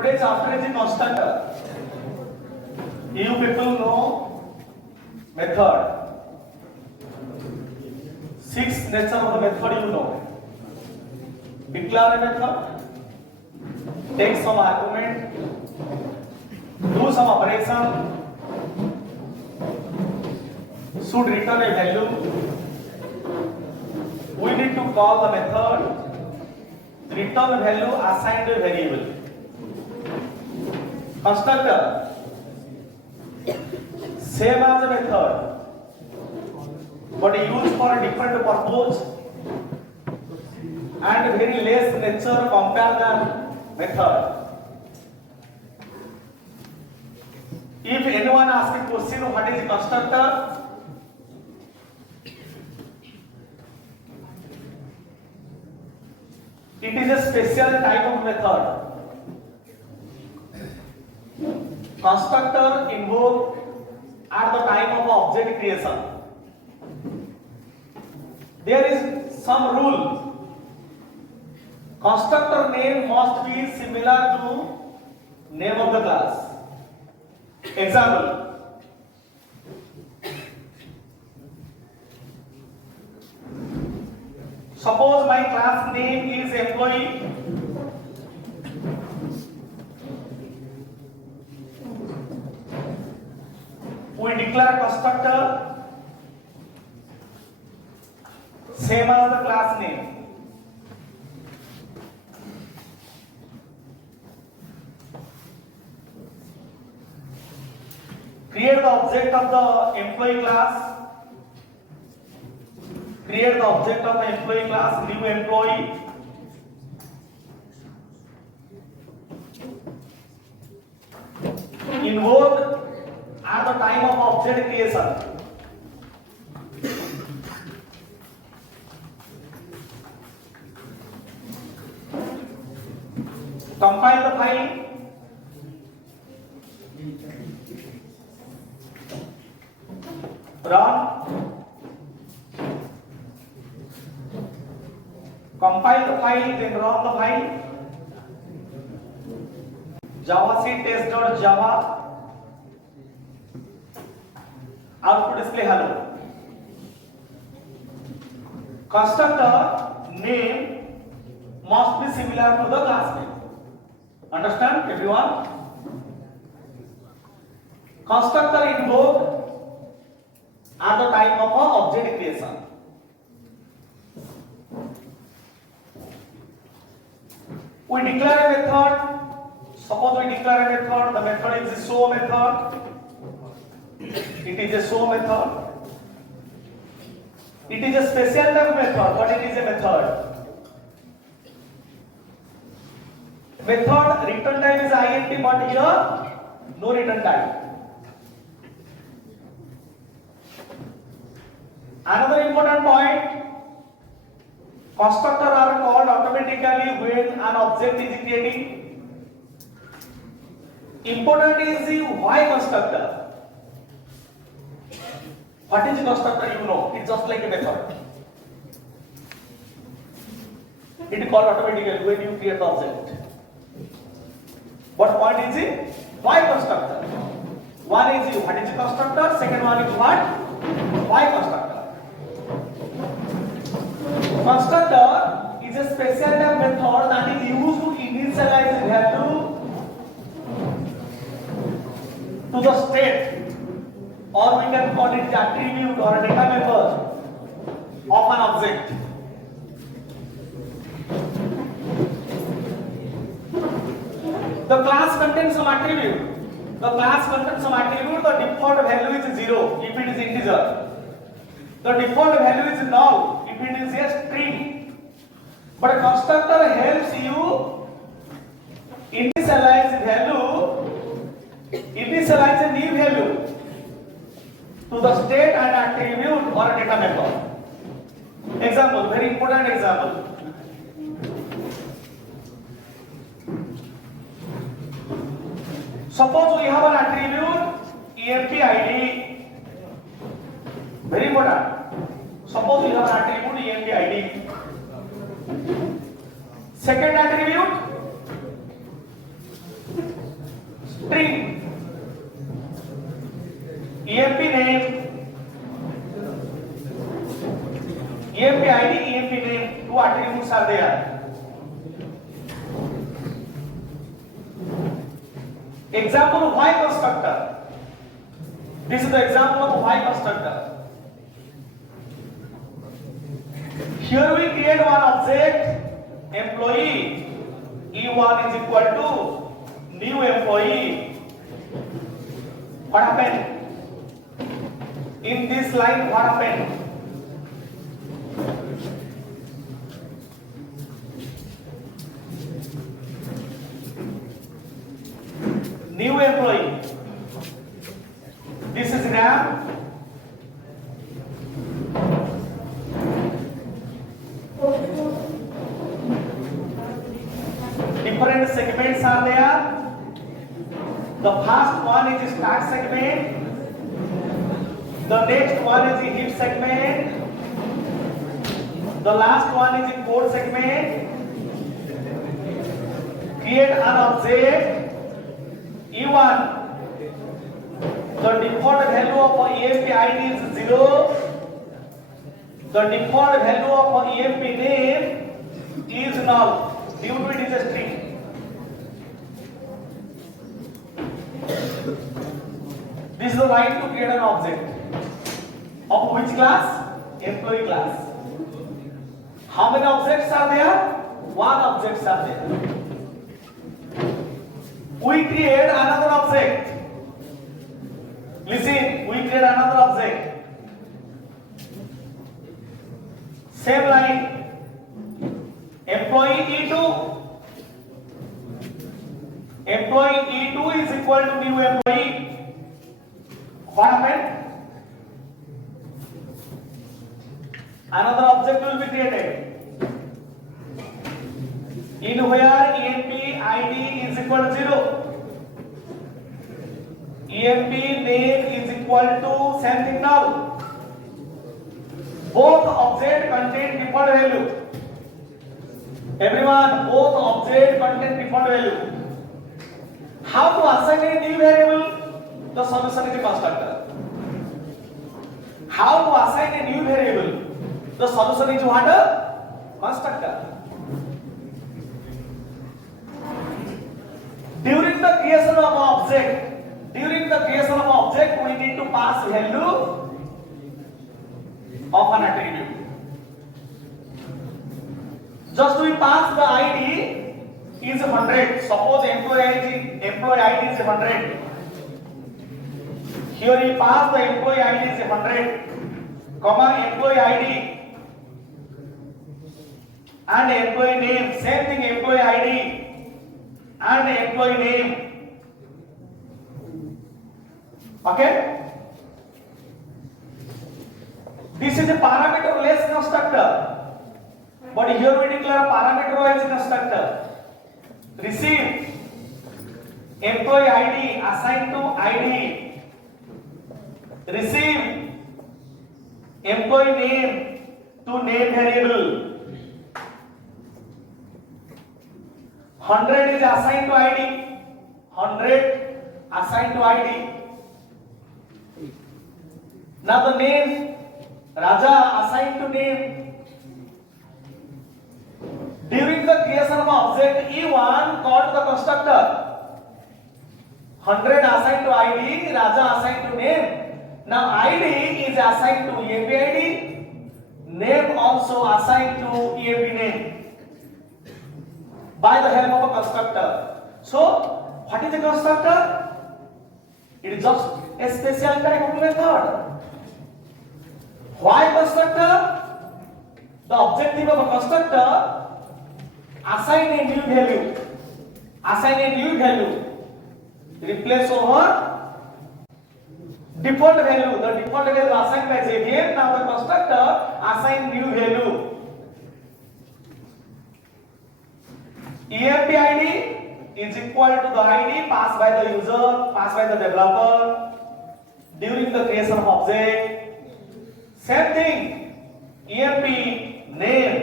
Today's chapter is a constructor. You people know method. 6 nature of the method you know. Declare a method, take some argument, do some operation, should return a value. We need to call the method, return value assigned to a variable. Constructor, same as a method, but used for a different purpose and very less nature compared than method. If anyone asks a question, what is a constructor? It is a special type of method. Constructor invoked at the time of object creation. There is some rule. Constructor name must be similar to name of the class. Example. Suppose my class name is employee. We declare constructor same as the class name. Create the object of the employee class. Create the object of the employee class, new employee. Invoke at the time of object creation. Compile the file. Run. Compile the file, then run the file. Java test.java. Output display hello. Constructor name must be similar to the class name. Understand, everyone? Constructor invoked at the time of object creation. We declare a method. Suppose we declare a method. The method is a show method. It is a show method. It is a special type method, but it is a method. Method return type is int, but here no return type. Another important point, constructors are called automatically when an object is creating. Important is the why constructor. What is a constructor? You know, it's just like a method. It is called automatically when you create the object. What point is it? Why constructor? One is what is a constructor, second one is what? Why constructor? Constructor is a special type method that is used to initialize value to the state, or we can call it the attribute or a data member of an object. The class contains some attribute. The class contains some attribute. The default value is 0 if it is integer. The default value is null if it is a string. But a constructor helps you initialize a new value to the state and attribute or a data member. Example, very important example. Suppose we have an attribute EMP ID. Very important. Suppose we have an attribute EMP ID. Second attribute EMP name, EMP ID, EMP name, two attributes are there. Example of why constructor. This is the example of why constructor. Here we create one object, employee. E1 is equal to new employee. What happened? In this line, what happened? New employee. This is RAM. Different segments are there. The first one is start segment. The next one is the heap segment. The last one is the core segment. Create an object E1. The default value of EMP ID is 0. The default value of EMP name is null. Due to it is a string. This is the line to create an object. Of which class? Employee class. How many objects are there? One objects are there. We create another object. Listen, we create another object. Same line. Employee E2. Employee E2 is equal to new employee. What happened? Another object will be created. In where EMP ID is equal to 0. EMP name is equal to same thing now. Both object contain default value. Everyone, both object contain default value. How to assign a new variable? The solution is a constructor. How to assign a new variable? The solution is what? A constructor. During the creation of an object, we need to pass value of an attribute. Just we pass the ID is 100. Suppose employee ID is 100. Here we pass the employee ID is 100, comma employee ID and employee name. Same thing, employee ID and employee name. Okay? This is a parameter-less constructor. But here we declare a parameter-wise constructor. Receive employee ID assigned to ID. Receive employee name to name variable. 100 is assigned to ID. 100 assigned to ID. Now the name Raja assigned to name. During the creation of object E1 called the constructor. 100 assigned to ID, Raja assigned to name. Now ID is assigned to EMP ID, name also assigned to EMP name by the help of a constructor. So what is a constructor? It is just a special type of method. Why constructor? The objective of a constructor, assign a new value. Replace over default value. The default value assigned by Xavier. Now the constructor assign new value. EMP ID is equal to the ID passed by the user, passed by the developer during the creation of object. Same thing. EMP name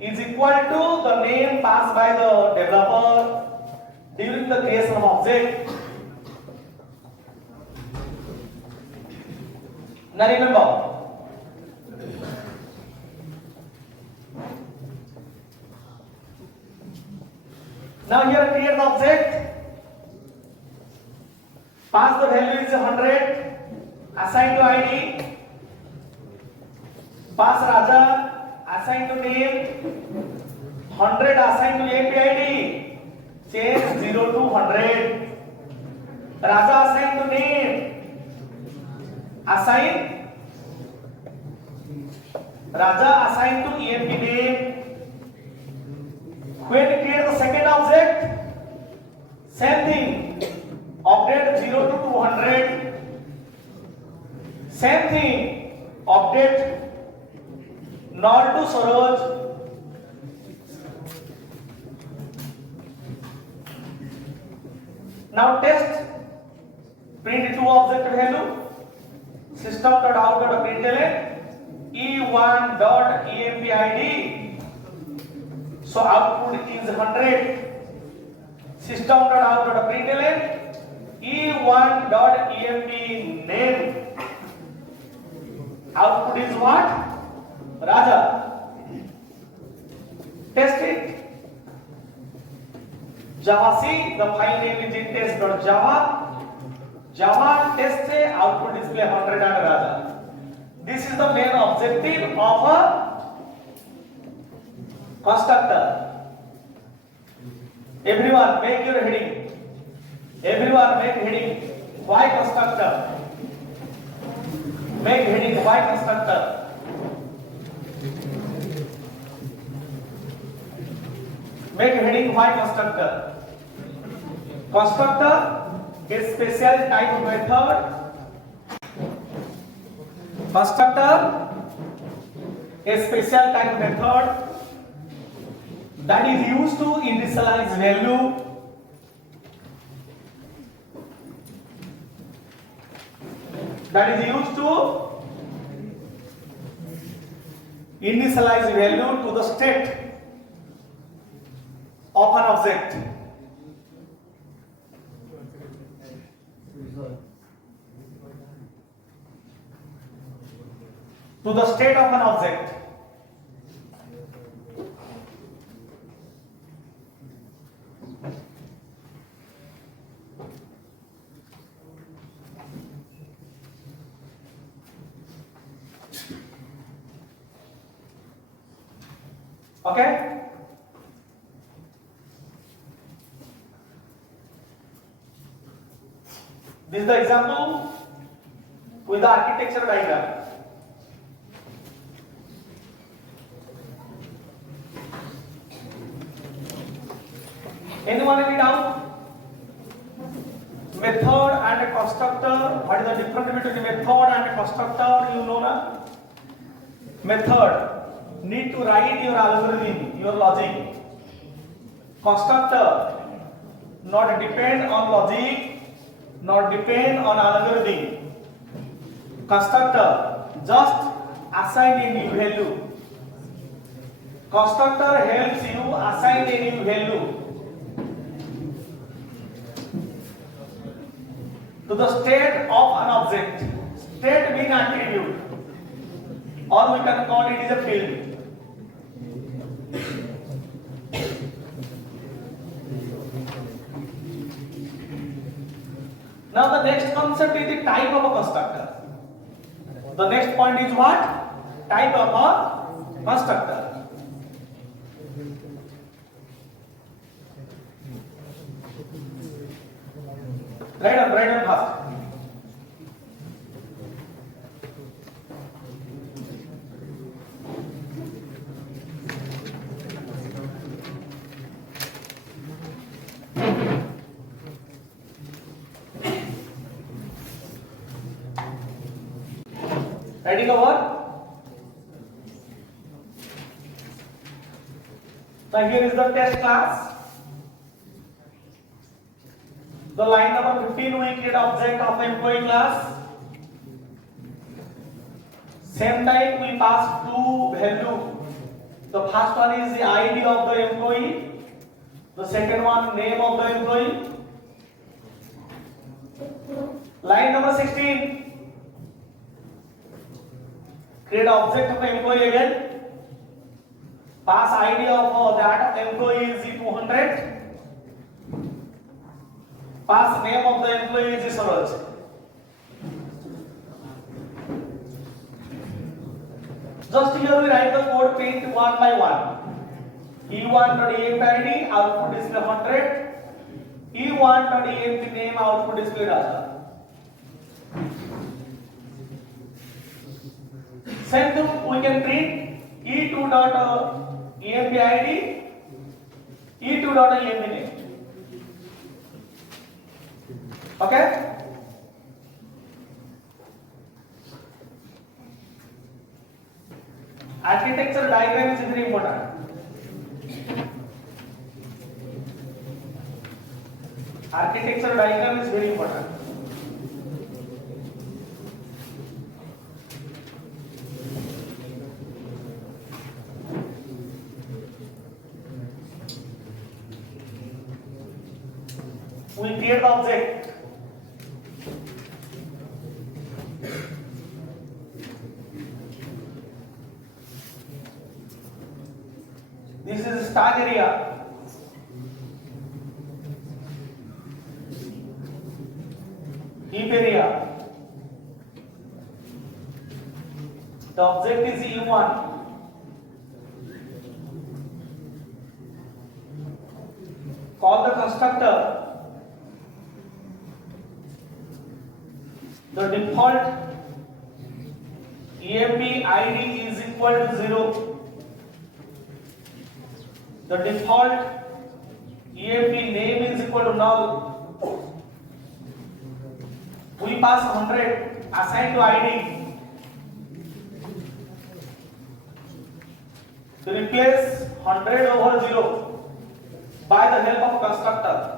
is equal to the name passed by the developer during the creation of object. Now remember, now here create the object, pass the value is 100, assign to ID, pass Raja, assign to name, 100 assign to APID, change 0 to 100, Raja assign to name, assign Raja assign to EMP name. When create the second object, same thing, update 0 to 200, same thing, update null to Saroj, now test, print two object value, system.out.println e1.empid, so output is 100, system.out.println e1.emp name, output is what? Raja. Test it. Java C, the file name is intest.java. Java test output display 100 and Raja. This is the main objective of a constructor. Everyone make your heading. Everyone make heading. Why constructor? Make heading. Why constructor? Make heading. Why constructor? Constructor is special type of method. Constructor is special type of method that is used to initialize value, that is used to initialize value to the state of an object. To the state of an object. Okay? This is the example with the architecture diagram. Anyone any doubt? Method and a constructor. What is the difference between method and a constructor? You know na? Method need to write your algorithm, your logic. Constructor not depend on logic, not depend on algorithm. Constructor just assign a new value. Constructor helps you assign a new value to the state of an object. State means attribute, or we can call it as a field. Now the next concept is the type of a constructor. The next point is what? Type of a constructor. Write on fast. Writing over. So here is the test class. The line number 15 we create object of employee class. Same time we pass two value. The first one is the ID of the employee. The second one name of the employee. Line number 16. create object of employee again, pass ID of that employee is 200, pass name of the employee is Saroj. Just here we write the code print one by one. E1.emp output display 100, E1.emp name output display data. Same thing we can print E2.emp ID, E2.emp name. Okay? Architecture diagram is very important. Architecture diagram is very important. We create the object. This is stack area. Heap area. The object is E1. Call the constructor. The default EMP ID is equal to 0. The default EMP name is equal to null. We pass 100 assigned to ID to replace 100 over 0 by the help of constructor.